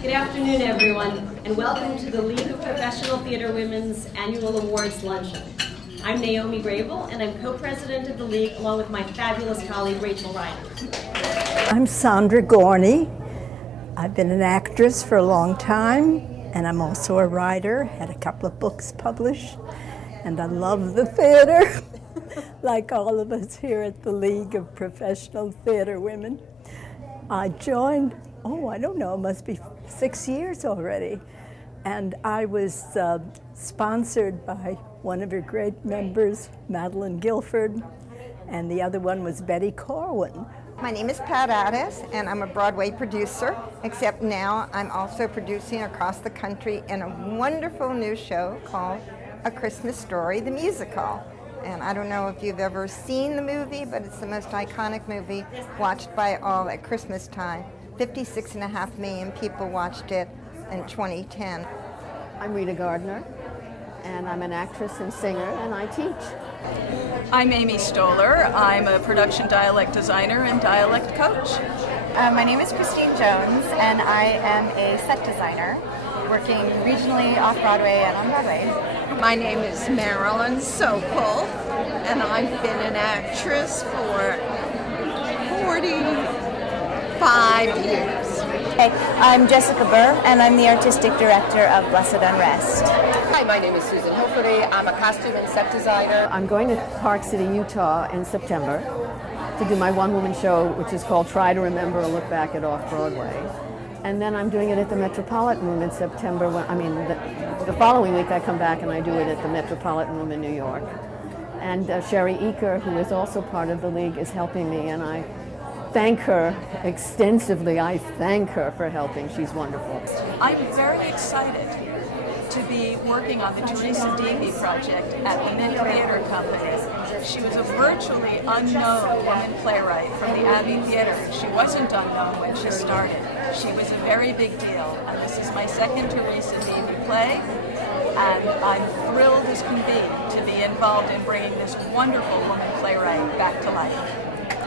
Good afternoon, everyone, and welcome to the League of Professional Theatre Women's Annual Awards Luncheon. I'm Naomi Grable, and I'm co-president of the League along with my fabulous colleague, Rachel Ryder. I'm Sandra Gorney. I've been an actress for a long time, and I'm also a writer, had a couple of books published, and I love the theater, like all of us here at the League of Professional Theatre Women. I joined, I don't know, it must be 6 years already. And I was sponsored by one of her great members, Madeline Guilford, and the other one was Betty Corwin. My name is Pat Addis, and I'm a Broadway producer, except now I'm also producing across the country in a wonderful new show called A Christmas Story, the musical. And I don't know if you've ever seen the movie, but it's the most iconic movie watched by all at Christmas time. 56.5 million people watched it in 2010. I'm Rita Gardner, and I'm an actress and singer, and I teach. I'm Amy Stoller. I'm a production dialect designer and dialect coach. My name is Christine Jones, and I am a set designer, working regionally off-Broadway and on Broadway. My name is Marilyn Sokol, and I've been an actress for 45 years. Hey, I'm Jessica Burr, and I'm the artistic director of Blessed Unrest. Hi, my name is Susan Hilferty. I'm a costume and set designer. I'm going to Park City, Utah in September to do my one-woman show, which is called Try to Remember, a look back at Off-Broadway. And then I'm doing it at the Metropolitan Room in September. The following week I come back and I do it at the Metropolitan Room in New York. And Sherry Eaker, who is also part of the League, is helping me, and I thank her extensively. I thank her for helping. She's wonderful. I'm very excited to be working on the Teresa Davy project at the Mint Theatre Company. She was a virtually unknown woman playwright from the Abbey Theatre. She wasn't unknown when she started. She was a very big deal, and this is my second Teresa Davy play, and I'm thrilled as can be to be involved in bringing this wonderful woman playwright back to life.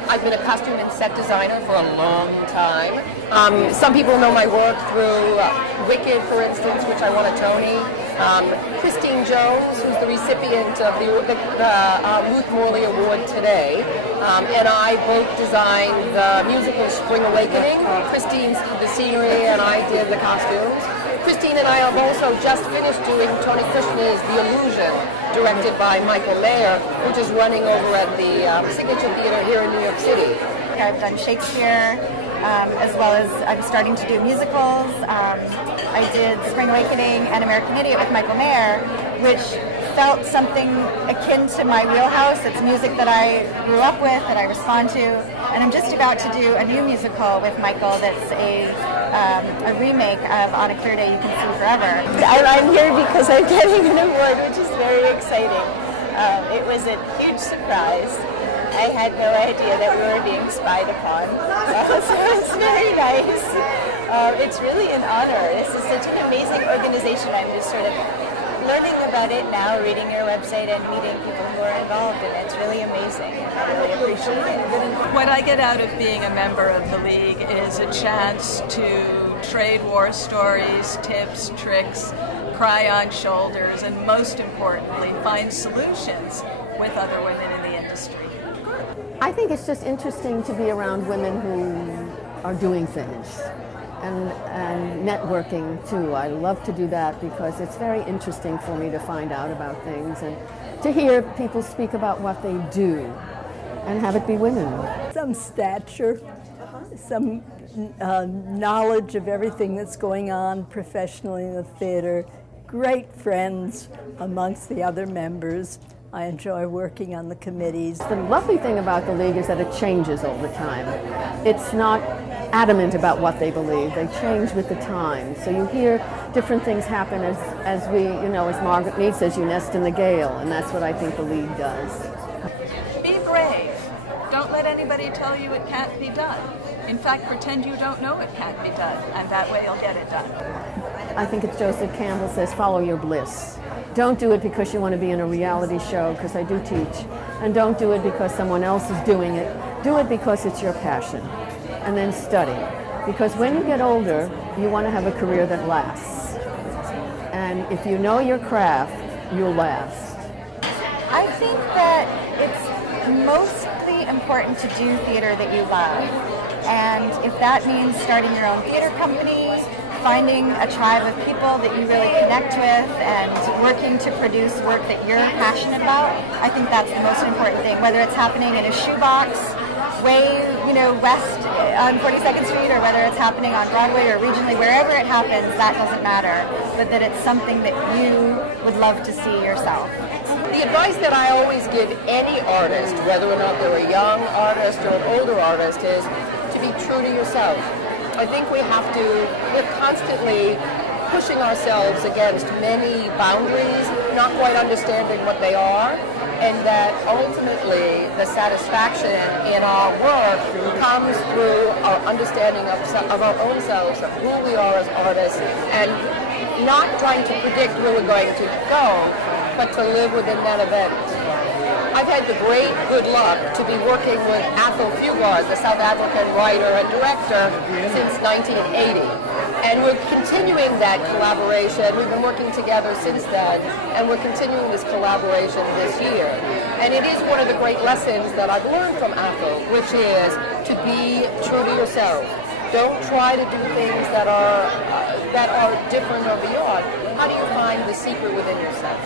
I've been a costume and set designer for a long time. Some people know my work through Wicked, for instance, which I won a Tony. Christine Jones, who's the recipient of the Ruth Morley Award today, and I both designed the musical Spring Awakening. Christine's the scenery and I did the costumes. Christine and I have also just finished doing Tony Kushner's The Illusion, directed by Michael Mayer, which is running over at the Signature Theater here in New York City. I've done Shakespeare, as well as I'm starting to do musicals. I did Spring Awakening and American Idiot with Michael Mayer, which felt something akin to my wheelhouse. It's music that I grew up with, that I respond to, and I'm just about to do a new musical with Michael that's a remake of On a Clear Day You Can See Forever. I'm here because I'm getting an award, which is very exciting. It was a huge surprise. I had no idea that we were being spied upon, so it's very nice. It's really an honor. This is such an amazing organization. I'm just sort of learning about it now, reading your website and meeting people who are involved, and it's really amazing. I really appreciate it. What I get out of being a member of the League is a chance to trade war stories, tips, tricks, cry on shoulders, and most importantly, find solutions with other women in the industry. I think it's just interesting to be around women who are doing things. And networking too. I love to do that because it's very interesting for me to find out about things and to hear people speak about what they do and have it be women. Some stature, some knowledge of everything that's going on professionally in the theater, great friends amongst the other members. I enjoy working on the committees. The lovely thing about the League is that it changes all the time. It's not adamant about what they believe. They change with the times. So you hear different things happen as we, as Margaret Mead says, you nest in the gale, and that's what I think the League does. Be brave. Don't let anybody tell you it can't be done. In fact, pretend you don't know it can't be done, and that way you'll get it done. I think it's Joseph Campbell says, follow your bliss. Don't do it because you want to be in a reality show, because I do teach. And don't do it because someone else is doing it. Do it because it's your passion. And then study. Because when you get older, you want to have a career that lasts. And if you know your craft, you'll last. I think that it's mostly important to do theater that you love. And if that means starting your own theater company, finding a tribe of people that you really connect with, and working to produce work that you're passionate about, I think that's the most important thing. Whether it's happening in a shoebox, way, west on 42nd Street, or whether it's happening on Broadway or regionally, wherever it happens, that doesn't matter. But that it's something that you would love to see yourself. The advice that I always give any artist, whether or not they're a young artist or an older artist, is to be true to yourself. I think we're constantly pushing ourselves against many boundaries, not quite understanding what they are, and that ultimately the satisfaction in our work comes through our understanding of our own selves, of who we are as artists, and not trying to predict where we're going to go, but to live within that event. I've had the great good luck to be working with Athol Fugard, the South African writer and director, since 1980. And we're continuing that collaboration. We've been working together since then, and we're continuing this collaboration this year. And it is one of the great lessons that I've learned from Athol, which is to be true to yourself. Don't try to do things that are different or beyond. How do you find the secret within yourself?